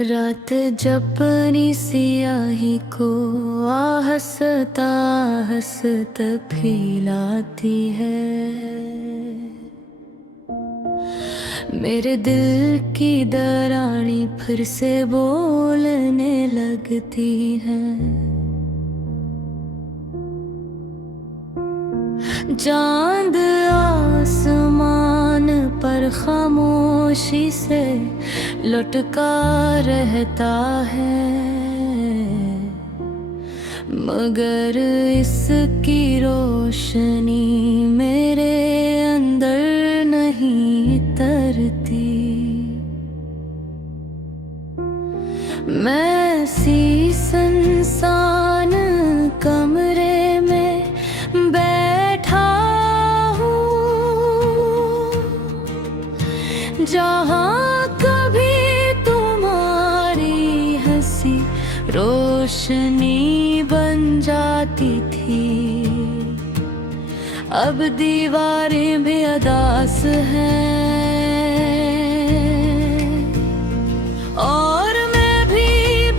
रात जपनी सियाही को आहसता हसत फैलाती है। मेरे दिल की दरानी फिर से बोलने लगती है। चांद आसमान पर खामोशी से लटका रहता है, मगर इसकी रोशनी मेरे अंदर नहीं तरती। मैं सी सुनसान कमरे में बैठा हूँ, जहाँ कभी तुम्हारी हंसी रोशनी बन जाती थी। अब दीवारें भी उदास हैं और मैं भी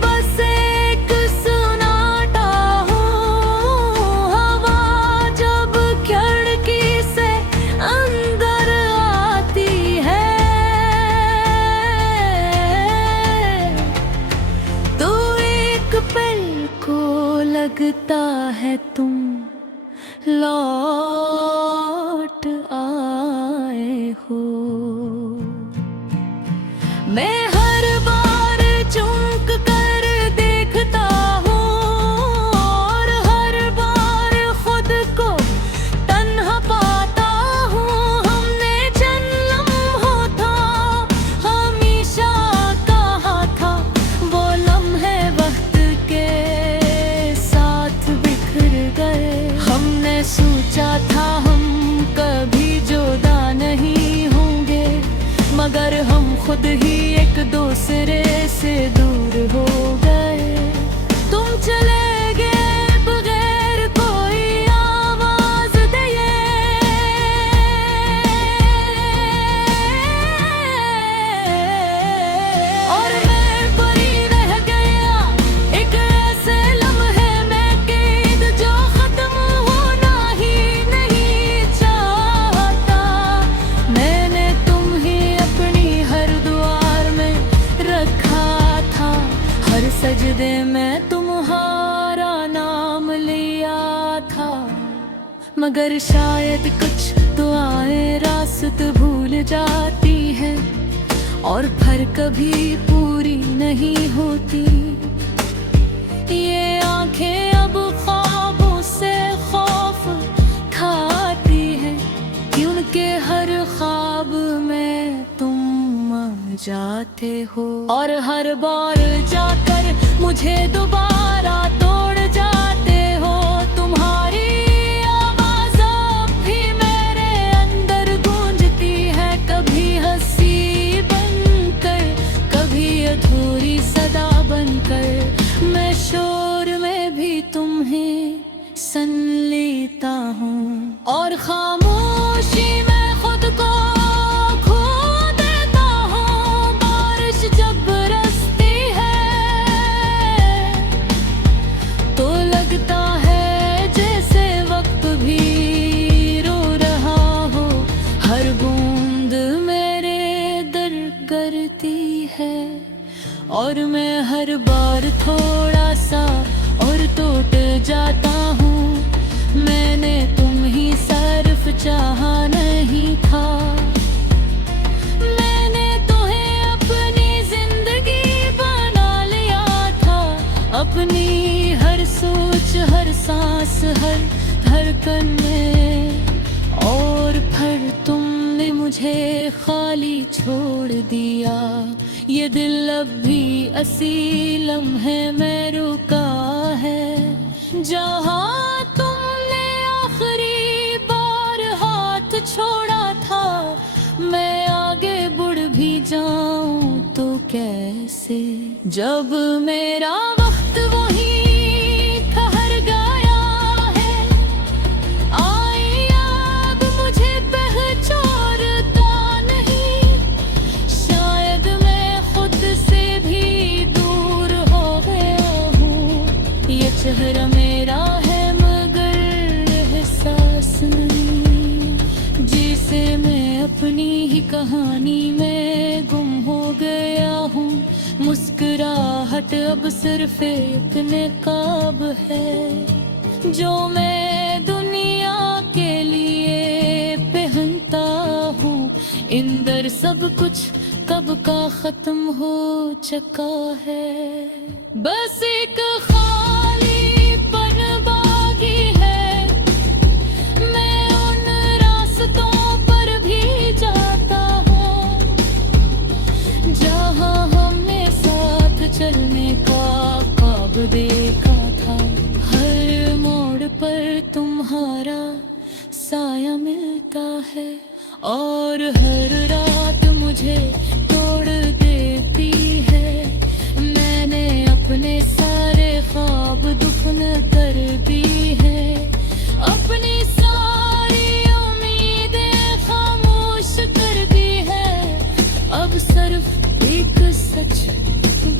बस एक सन्नाटा हूँ। हवा जब खिड़की से अंदर आती है तो एक पल को लगता है तुम लौट आए हो। मैं हर बार चौंक कर देखता हूँ और हर बार खुद को तन्हा पाता हूँ। हमने चंद लम्हों था हमेशा कहा था, वो लम्हे वक्त के साथ बिखर गए। हमने सोचा था हम कभी जुदा नहीं होंगे, मगर हम खुद ही एक दूसरे से दूर हो गए। तुम चले गए बगैर कोई आवाज दिए और मैं परी रह गया एक ऐसे लम्हे में कैद जो खत्म होना ही नहीं चाहता। मैंने तुम ही अपनी हर दुआर में रखा था, हर सजदे में तुम्हारा नाम लिया था। मगर शायद कुछ दुआएं रास्त भूल जाती हैं और फिर कभी पूरी नहीं होती। ये आंखें अब ख्वाबों से खौफ खाती हैं कि उनके हर ख्वाब में तुम आ जाते हो और हर बार जाकर मुझे दोबारा तोड़ जाते हो। तुम्हारी आवाज़ अब भी मेरे अंदर गूंजती है, कभी हंसी बनकर कभी अधूरी सदा बनकर। मैं शोर में भी तुम्हें सुन लेता हूँ और खामोशी में खुद को खो देता हूँ। बारिश जब बरसती है तो लगता है जैसे वक्त भी रो रहा हो। हर बूंद मेरे दर करती है और मैं हर बार थोड़ा सा और टूट जाता हूँ। मैंने तुम ही सिर्फ चाहा नहीं था, मैंने तुम्हें अपनी जिंदगी बना लिया था। अपनी हर सोच हर सांस हर धड़कन में, और फिर तुमने मुझे खाली छोड़ दिया। ये दिल अब भी असी लम्हे में रुका है, जहाँ तुमने आखिरी बार हाथ छोड़ा था। मैं आगे बढ़ भी जाऊं तो कैसे, जब मेरा वक्त वहीं ठहर गया है। आई अब मुझे पहचानता नहीं, शायद मैं खुद से भी बात अब सिर्फ इतने काब है, जो मैं दुनिया के लिए पहनता हूँ। इंदर सब कुछ कब का खत्म हो चुका है, बस एक खालीपन बाकी है। मैं उन रास्तों पर भी जाता हूँ जहाँ हमने साथ चलने का ख्वाब देखा था। हर मोड़ पर तुम्हारा साया मिलता है, और हर रात मुझे तोड़ देती है। मैंने अपने सारे ख्वाब दुफन कर दी है, अपनी सारी उम्मीदें खामोश कर दी है। अब सिर्फ एक सच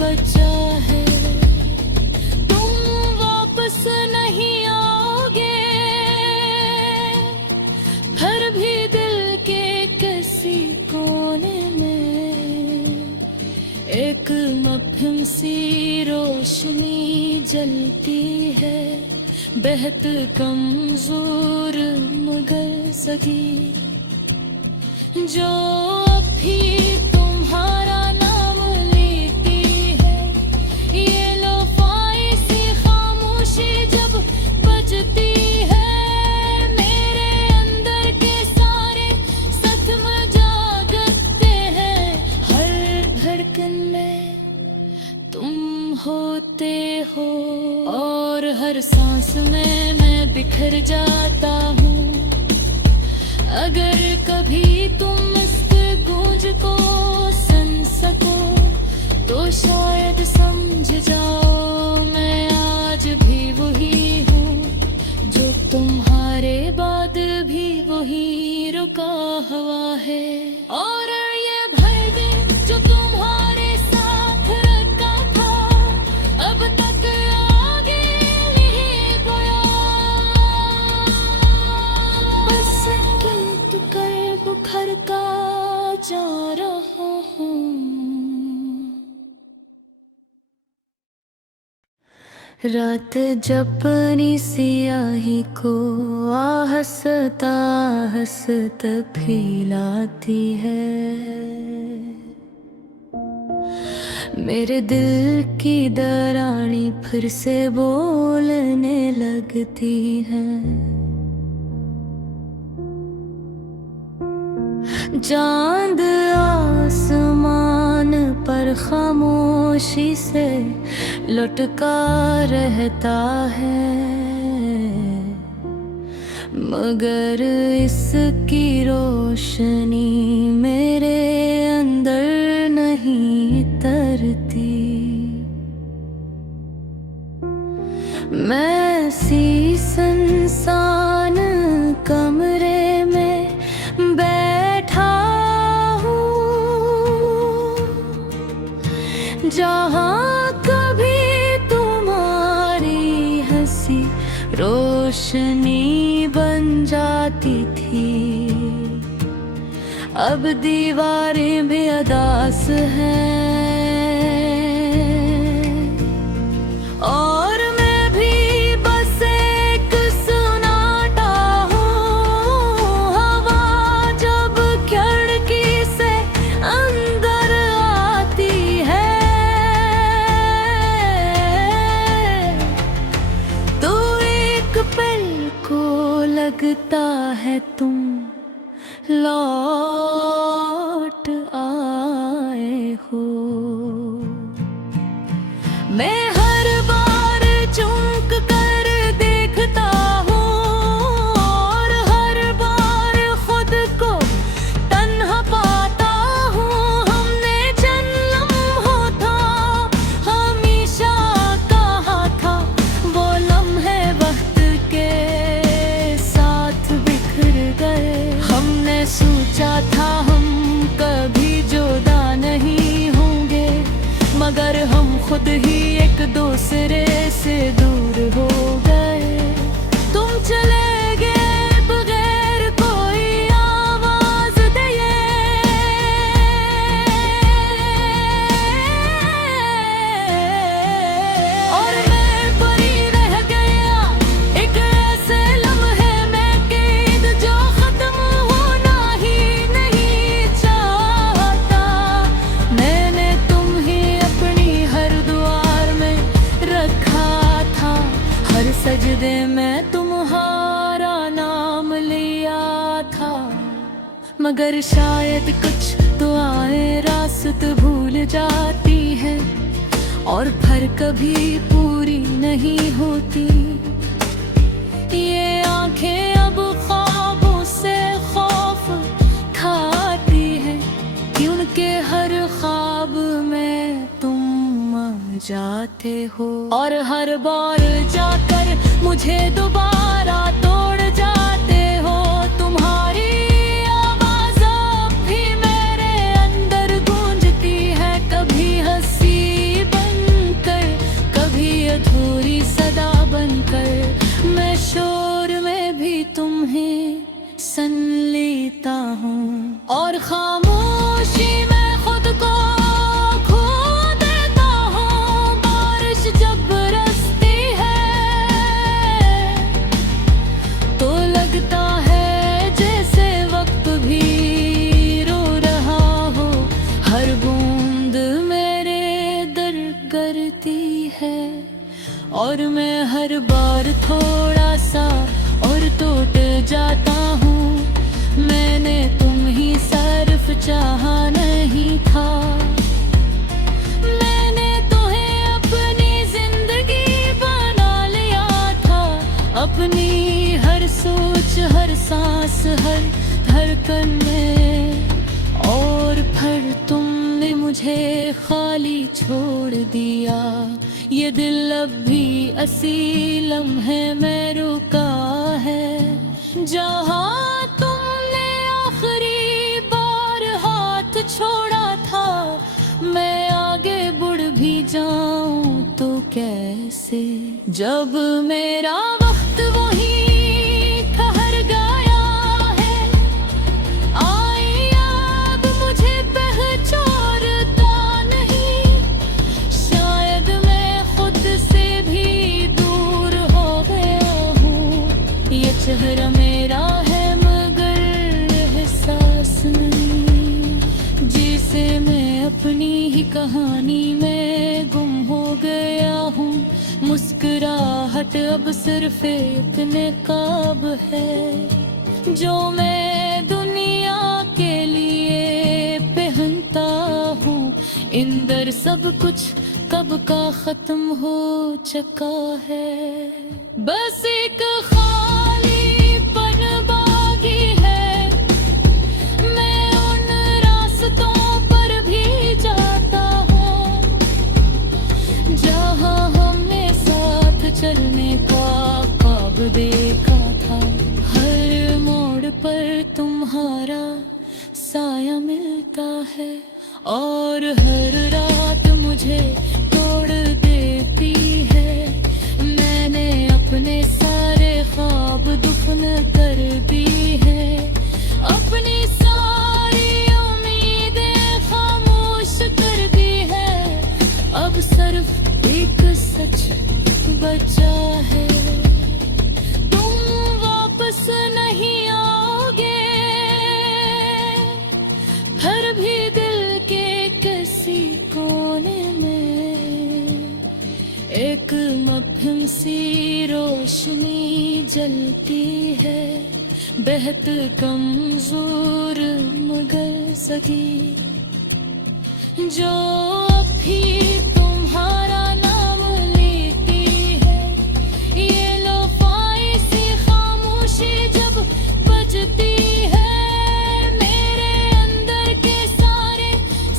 बचा है, तुम वापस नहीं आओगे। फिर भी दिल के किसी कोने में एक मध्यम सी रोशनी जलती है, बेहद कमजोर मगर सगी, जो अभी तुम्हारा नाम लेती है। ये लोफाई सी खामोशी जब बजती है, मेरे अंदर के सारे सतम जागते हैं। हर धड़कन में तुम होते हो, और हर सांस में मैं बिखर जाता हूँ। अगर कभी तुम इस गूंज को सुन सको तो शायद समझ जाओ, मैं आज भी वही हूँ जो तुम्हारे बाद भी वही रुका हुआ है। और ये भर दे जो तुम्हारे साथ रखा था, अब तक आगे नहीं गया। बस गीत कर बुखर का जा रहा हूँ। रात जपनी सियाही को आहसता हसत फैलाती है, मेरे दिल की दरानी फिर से बोलने लगती है। चांद आसमान पर खामोशी से लटका रहता है, मगर इसकी रोशनी मेरे अंदर नहीं तरती। मैं सी सुनसान कमरे में बैठा हूँ, जहाँ कभी तुम्हारी हंसी रोशनी बन जाती थी। अब दीवारें भी उदास हैं, और मैं भी बस एक सन्नाटा हूँ। हवा जब खिड़की से अंदर आती है, तो एक पल को लगता है तुम लौट आए हो। मैं हर बार चौंक कर देखता हूँ, और हर बार खुद को तन्हा पाता हूँ। हमने जन्म होता हमेशा कहा था, वो लम्हे वक्त के साथ बिखर गए। हमने सोचा था हम कभी जुदा नहीं होंगे, मगर हम खुद ही एक दूसरे से दूर हो गए। तुम चले गए बगैर कोई आवाज दिए, मगर शायद कुछ दुआएं रास्त भूल जाती है और फिर कभी पूरी नहीं होती। ये आंखें अब ख्वाबों से खौफ खाती है कि उनके हर ख्वाब में तुम आ जाते हो और हर बार जाकर मुझे दोबारा तोड़ जाते हो। तुम्हारी आवाज़ अब भी मेरे अंदर गूंजती है, कभी हंसी बनकर, कभी अधूरी सदा बनकर। मैं शोर में भी तुम्हें सुन लेता हूँ और खामोशी में खुद को खो देता हूँ। बारिश जब बरसती है तो लगता है जैसे वक्त भी रो रहा हो, हर बूंद मेरे दर करती है और मैं हर बार थोड़ा सा और टूट जाता हूँ। मैंने तुम ही सिर्फ चाहा नहीं था, मैंने तुम्हें अपनी जिंदगी बना लिया था। अपनी हर सोच, हर सांस, हर धड़कन में, और फिर तुमने मुझे खाली छोड़ दिया। ये दिल अब भी असी लम्हे में रुका है जहाँ तुमने आखिरी बार हाथ छोड़ा था। मैं आगे बढ़ भी जाऊं तो कैसे, जब मेरा वक्त वही ठहर गया है। आई अब मुझे पहचानता नहीं, शायद मैं खुद से भी दूर हो गया हूँ। ये चेहरा मेरा है मगर एहसास नहीं, जिसे मैं अपनी ही कहानी में गुम हो गया हूँ। मुस्कुराहट अब सिर्फ एक नकाब है जो मैं दुनिया के लिए पहनता हूँ। इंदर सब कुछ कब का खत्म हो चुका है, बस एक खालीपन बाकी है। मैं उन रास्तों पर भी जाता हूँ जहाँ हमने साथ चलने का ख्वाब देखा था। हर मोड़ पर तुम्हारा साया मिलता है और हर रात मुझे तोड़ देती है। मैंने अपने सारे ख्वाब दुफन कर दी है, अपनी सारी उम्मीदें खामोश कर दी है। अब सिर्फ एक सच बचा है, तुम वापस नहीं आओगे। फिर भी दिल के किसी कोने में एक मध्यम सी रोशनी जलती है, बेहद कमजोर मगर सगी, जो भी तुम्हारा नाम लेती है। ये लोफाई सी खामोशी जब बजती है, मेरे अंदर के सारे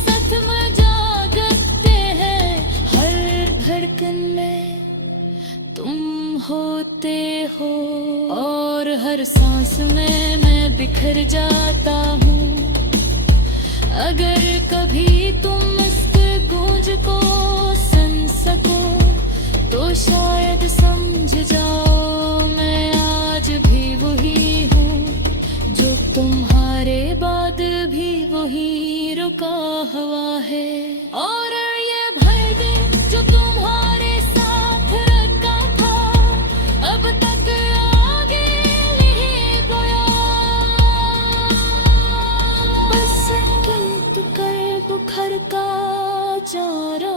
सतम जागते हैं। हर धड़कन में तुम होते हो और हर सांस में मैं बिखर जाता हूँ। अगर कभी तुम इस गूंज को सुन सको तो शायद समझ जाओ मैं आज भी वही हूँ जो तुम्हारे बाद भी वही रुका हुआ है। और ये भर दे जो तुम्हारे साथ रखा था, अब तक आगे नहीं गया। बस कर बुखर का जा रहा